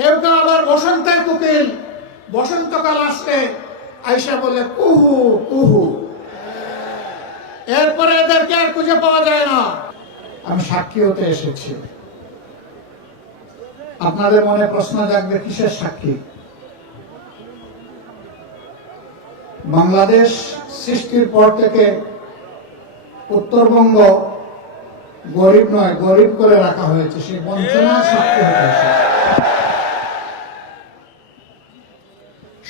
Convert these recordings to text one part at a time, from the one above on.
কেউ কেউ আবার বসন্তের কোকিল, বসন্তকাল আসলে আইসা বলে কুহু কুহু। এরপরে এদেরকে আর খুঁজে পাওয়া যায় না। আমি সাক্ষী হতে এসেছি। আপনাদের মনে প্রশ্ন জাগবে, কিসের সাক্ষী? বাংলাদেশ সৃষ্টির পর থেকে উত্তরবঙ্গ গরিব নয়, গরিব করে রাখা হয়েছে। সেই বঞ্চনার সাক্ষী হতে এসেছে।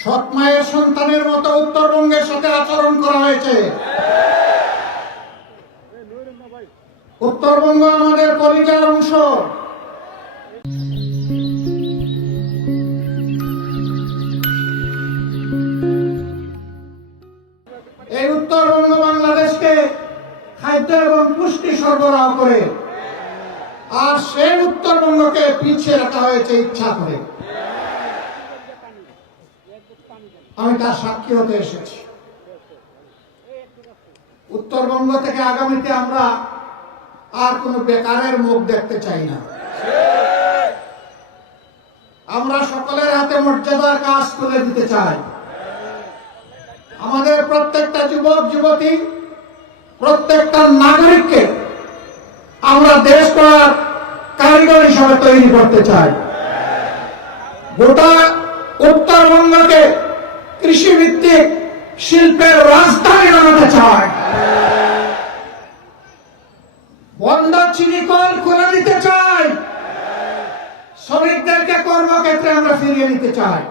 সৎ মায়ের সন্তানের মতো উত্তরবঙ্গের সাথে আচরণ করা হয়েছে। উত্তরবঙ্গ আমাদের কলিজার অংশ। এই উত্তরবঙ্গ বাংলাদেশকে খাদ্য এবং পুষ্টি সরবরাহ করে, আর সেই উত্তরবঙ্গকে পিছিয়ে রাখা হয়েছে ইচ্ছা করে। আমি তার সাক্ষী হতে এসেছি। উত্তরবঙ্গ থেকে আগামীতে আমরা আর কোন বেকারের মুখ দেখতে চাই না। আমরা সকলের হাতে মর্যাদার কাজ তুলে দিতে চাই। আমাদের প্রত্যেকটা যুবক যুবতী, প্রত্যেকটা নাগরিককে আমরা দেশ গড়ার কারিগর হিসাবে তৈরি করতে চাই। গোটা উত্তরবঙ্গকে কৃষিভিত্তিক শিল্পের রাজধানী বানাতে চাই। বন্ধ চিনি কল খুলে দিতে চাই। শ্রমিকদেরকে কর্মক্ষেত্রে আমরা ফিরিয়ে নিতে চাই।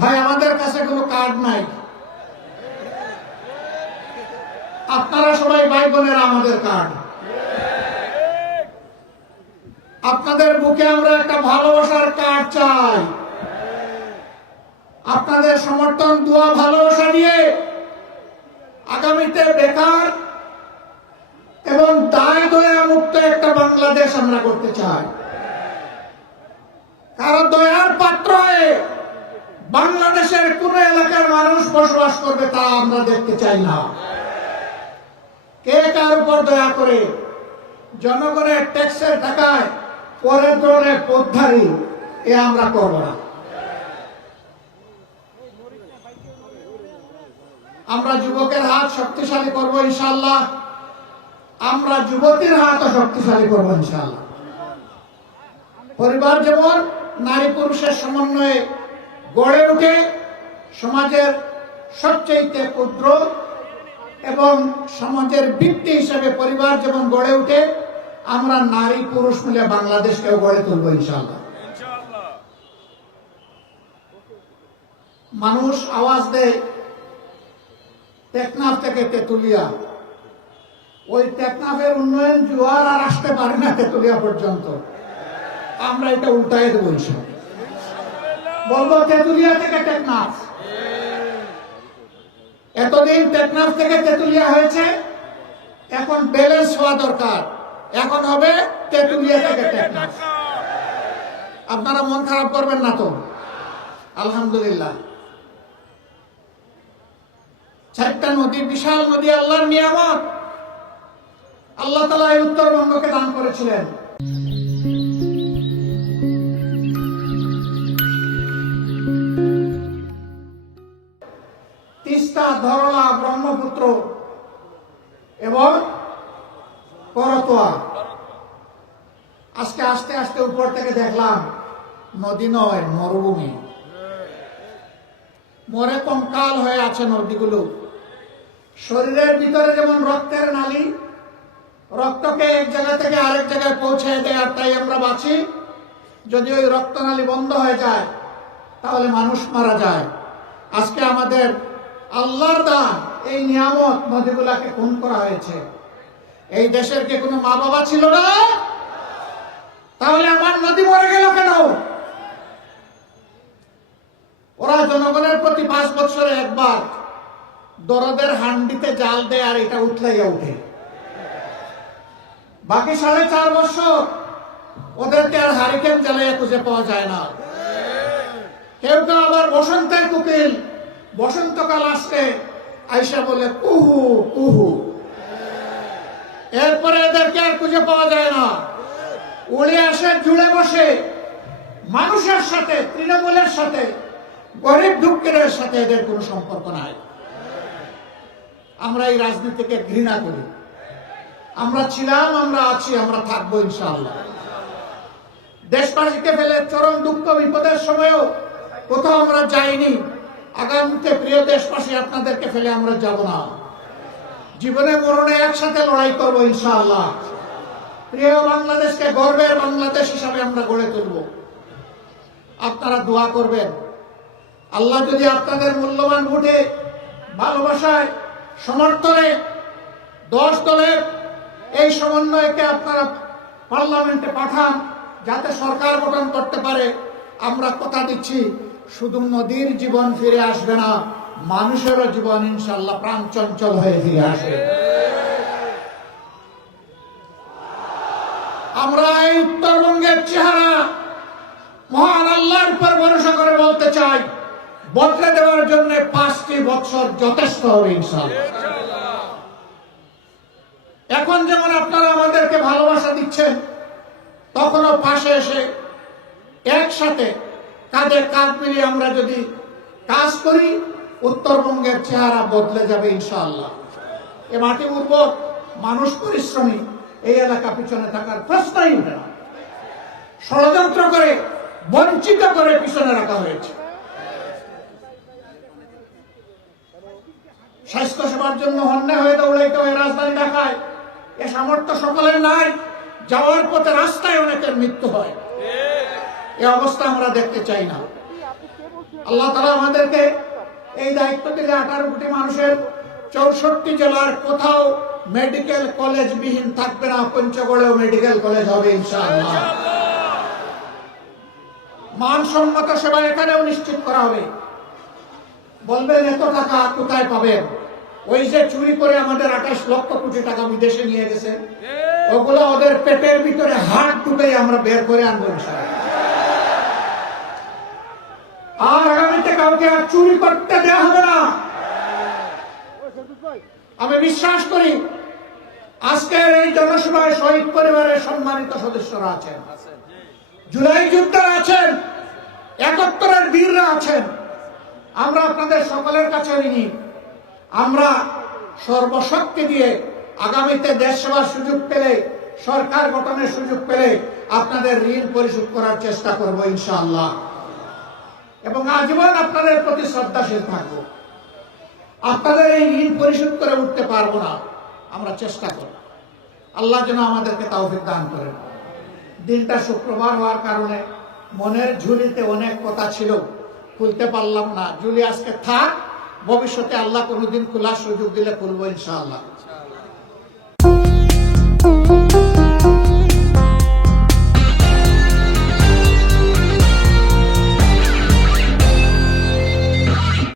ভাই, আমাদের কাছে কোনো কার্ড নাই। আপনারা সবাই ভাই বোনেরা আমাদের কার্ড। আপনাদের বুকে আমরা একটা ভালোবাসার কার্ড চাই। আপনাদের সমর্থন, দোয়া, ভালোবাসা দিয়ে আগামীতে বেকার এবং দায় দয়া মুক্ত একটা বাংলাদেশ আমরা করতে চাই। কারণ দয়ার পাত্র হয়ে বাংলাদেশের কোন এলাকার মানুষ বসবাস করবে তা আমরা দেখতে চাই না। কে কার উপর দয়া করে জনগণের ট্যাক্সের টাকায় পরের ধরনের পথধারী, এ আমরা করব না। আমরা যুবকের হাত শক্তিশালী করব ইনশাআল্লাহ। আমরা যুবতীর হাতও শক্তিশালী করব ইনশাআল্লাহ। পরিবার যেমন নারী পুরুষের সমন্বয়ে গড়ে ওঠে, সমাজের সবচেয়ে ক্ষুদ্র এবং সমাজের ভিত্তি হিসেবে পরিবার যেমন গড়ে ওঠে, আমরা নারী পুরুষ মিলে বাংলাদেশকেও গড়ে তুলব ইনশাআল্লাহ। মানুষ আওয়াজ দেয় টেকনাফ থেকে তেতুলিয়া। ওই টেকনাফের উন্নয়ন জোয়ার আর আসতে পারে না তেতুলিয়া পর্যন্ত। আমরা এটা উল্টাই দেবো ইনশাআল্লাহ। বলবো তেতুলিয়া থেকে টেকনাফ। এতদিন টেকনাফ থেকে তেতুলিয়া হয়েছে, এখন ব্যালেন্স হওয়া দরকার। এখন হবে তেতুলিয়া থেকে টেকনাফ। আপনারা মন খারাপ করবেন না তো? আলহামদুলিল্লাহ। 4টা নদী, বিশাল নদী, আল্লাহর নিয়ামত। আল্লাহ তাআলা এই উত্তরবঙ্গকে দান করেছিলেন। তিস্তা, ধরলা, ব্রহ্মপুত্র এবং করতোয়া। আজকে আস্তে আস্তে উপর থেকে দেখলাম নদী নয়, মরুভূমি। মরে কঙ্কাল হয়ে আছে নদীগুলো। শরীরের ভিতরে যেমন রক্তের নালী, রক্তকে এক জায়গা থেকে আরেক জায়গায় পৌঁছে দেয়, আর তাই আমরা বাঁচি। যদি ওই রক্তনালী বন্ধ হয়ে যায় তাহলে মানুষ মারা যায়। আজকে আমাদের আল্লাহর দান এই নিয়ামত, নদীগুলাকে খুন করা হয়েছে। এই দেশের কি কোনো মা বাবা ছিল না? তাহলে আমার নদী মরে গেল কেন? ওরা জনগণের প্রতি 5 বছরে একবার দরদের হান্ডিতে জাল দেয় আর এটা উঠলাইয়া উঠে। বাকি 4.5 বছর ওদেরকে আর হারিকেন জ্বালাইয়া খুঁজে পাওয়া যায় না। কেউ কেউ আবার বসন্তের কোকিল, বসন্তকাল আসলে আইসা বলে কুহু কুহু। এরপরে এদেরকে আর খুঁজে পাওয়া যায় না। উড়ে আসে, জুড়ে বসে মানুষের সাথে, তৃণমূলের সাথে, গরিব দুঃখের সাথে এদের কোনো সম্পর্ক নাই। আমরা এই রাজনীতিকে ঘৃণা করি। আমরা ছিলাম, আমরা আছি, আমরা থাকবো ইনশাআল্লাহ। দেশবাসীকে ফেলে চরম দুঃখ বিপদের সময়ও কোথাও আমরা যাইনি। আগামীতে প্রিয় দেশবাসী, আপনাদেরকে ফেলে আমরা যাব না। জীবনে মরণে একসাথে লড়াই করবো ইনশাআল্লাহ। প্রিয় বাংলাদেশকে গর্বের বাংলাদেশ হিসাবে আমরা গড়ে তুলব। আপনারা দোয়া করবেন। আল্লাহ যদি আপনাদের মূল্যবান ভোটে, ভালোবাসায়, সমর্থনে 10 দলের এই সমন্বয়কে আপনারা পার্লামেন্টে পাঠান, যাতে সরকার গঠন করতে পারে। আমরা কথা দিচ্ছি, শুধু নদীর জীবন ফিরে আসবে না, মানুষেরও জীবন ইনশাআল্লাহ প্রাণ চঞ্চল হয়ে ফিরে আসবে। আমরা এই উত্তরবঙ্গের চেহারা মহান আল্লাহর উপর ভরসা করে বলতে চাই, বদলে দেওয়ার জন্য 5টি বছর যথেষ্ট হবে ইনশাআল্লাহ। এখন যেমন আপনারা আমাদেরকে ভালোবাসা দিচ্ছেন, তখনও পাশে এসে একসাথে কাঁধে কাঁধ মিলিয়ে আমরা যদি কাজ করি, উত্তরবঙ্গের চেহারা বদলে যাবে ইনশাআল্লাহ। এ মাটি উর্বর, মানুষ পরিশ্রমী, এই এলাকা পিছনে থাকার প্রশ্নই উঠে না। ষড়যন্ত্র করে, বঞ্চিত করে পিছনে রাখা হয়েছে। স্বাস্থ্য সেবার জন্য হন্যে হয়ে দৌড়াইতে হয় রাজধানী ঢাকায়। এ সামর্থ্য সকলের নাই। যাওয়ার পথে রাস্তায় অনেকের মৃত্যু হয়। এই অবস্থা আমরা দেখতে চাই না। আল্লাহ তাআলা আমাদেরকে এই দায়িত্ব দিলে 18 কোটি মানুষের 64 জেলার কোথাও মেডিকেল কলেজ বিহীন থাকবে না। পঞ্চগড়েও মেডিকেল কলেজ হবে ইনশাআল্লাহ। মানসম্মত সেবা এখানেও নিশ্চিত করা হবে। বলবেন এত টাকা কোথায় পাবেন? ওই যে চুরি করে আমাদের 28 লক্ষ কোটি টাকা বিদেশে নিয়ে গেছে, ওগুলো ওদের পেটের ভিতরে হাত ঢুকে আমরা বের করে আনবো ইনশাআল্লাহ। আর আগামীতে কাউকে আর চুরি করতে দেওয়া হবে না। আমি বিশ্বাস করি আজকের এই জনসভায় শহীদ পরিবারের সম্মানিত সদস্যরা আছেন, জুলাই যোদ্ধারা আছেন, 71-এর বীররা আছেন। আমরা আপনাদের সকলের কাছে ঋণী। আমরা সর্বশক্তি দিয়ে আগামীতে দেশ সেবার সুযোগ পেলে, সরকার গঠনের সুযোগ পেলে আপনাদের ঋণ পরিশোধ করার চেষ্টা করব ইনশাআল্লাহ। এবং আজীবন আপনাদের প্রতি শ্রদ্ধাশীল থাকব। আপনাদের এই ঋণ পরিশোধ করে উঠতে পারবো না, আমরা চেষ্টা করব। আল্লাহ যেন আমাদেরকে তৌফিক দান করেন। দিনটা শুক্রবার হওয়ার কারণে মনের ঝুলিতে অনেক কথা ছিল, খুলতে পারলাম না। ঝুলি আজকে থাক, ভবিষ্যতে আল্লাহ কোনোদিন খোলার সুযোগ দিলে খুলবো ইনশাআল্লাহ।